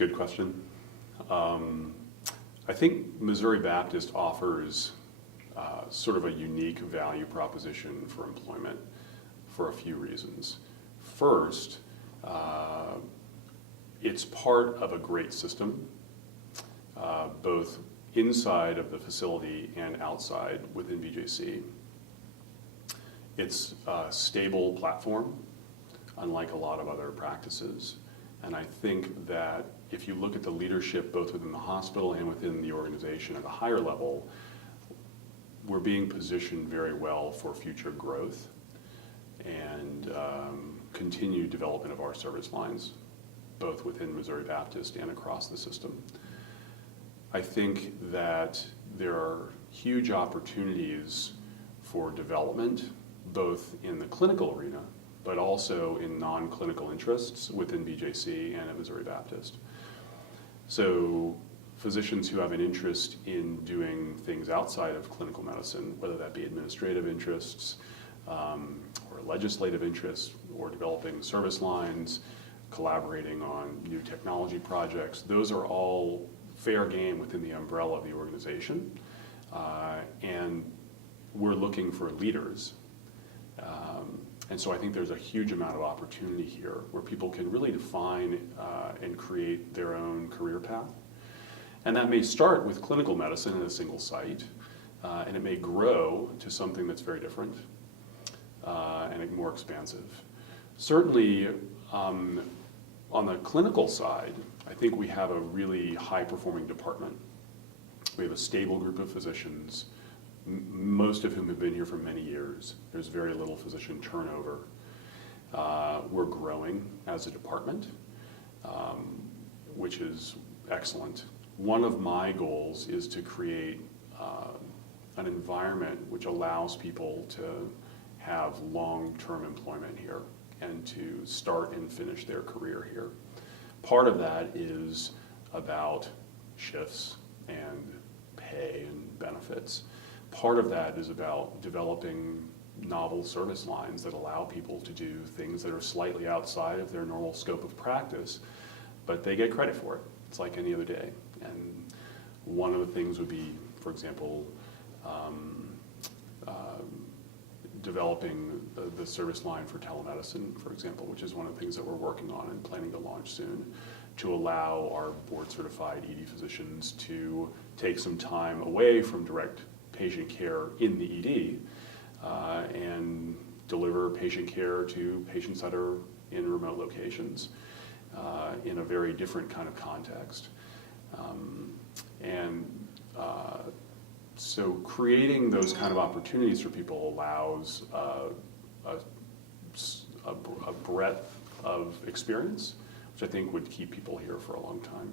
a good question. I think Missouri Baptist offers sort of a unique value proposition for employment for a few reasons. First, it's part of a great system, both inside of the facility and outside within BJC. It's a stable platform, unlike a lot of other practices. And I think that if you look at the leadership both within the hospital and within the organization at a higher level, we're being positioned very well for future growth and continued development of our service lines, both within Missouri Baptist and across the system. I think that there are huge opportunities for development, both in the clinical arena, but also in non-clinical interests within BJC and at Missouri Baptist. So physicians who have an interest in doing things outside of clinical medicine, whether that be administrative interests or legislative interests, or developing service lines, collaborating on new technology projects, those are all fair game within the umbrella of the organization. And we're looking for leaders. And so I think there's a huge amount of opportunity here where people can really define and create their own career path. And that may start with clinical medicine in a single site, and it may grow to something that's very different and more expansive. Certainly, on the clinical side, I think we have a really high-performing department. We have a stable group of physicians, most of whom have been here for many years. There's very little physician turnover. We're growing as a department, which is excellent. One of my goals is to create an environment which allows people to have long-term employment here and to start and finish their career here. Part of that is about shifts and pay and benefits. Part of that is about developing novel service lines that allow people to do things that are slightly outside of their normal scope of practice, but they get credit for it. It's like any other day. And one of the things would be, for example, developing the service line for telemedicine, for example, which is one of the things that we're working on and planning to launch soon, to allow our board-certified ED physicians to take some time away from direct patient care in the ED and deliver patient care to patients that are in remote locations in a very different kind of context. So creating those kind of opportunities for people allows a breadth of experience, which I think would keep people here for a long time.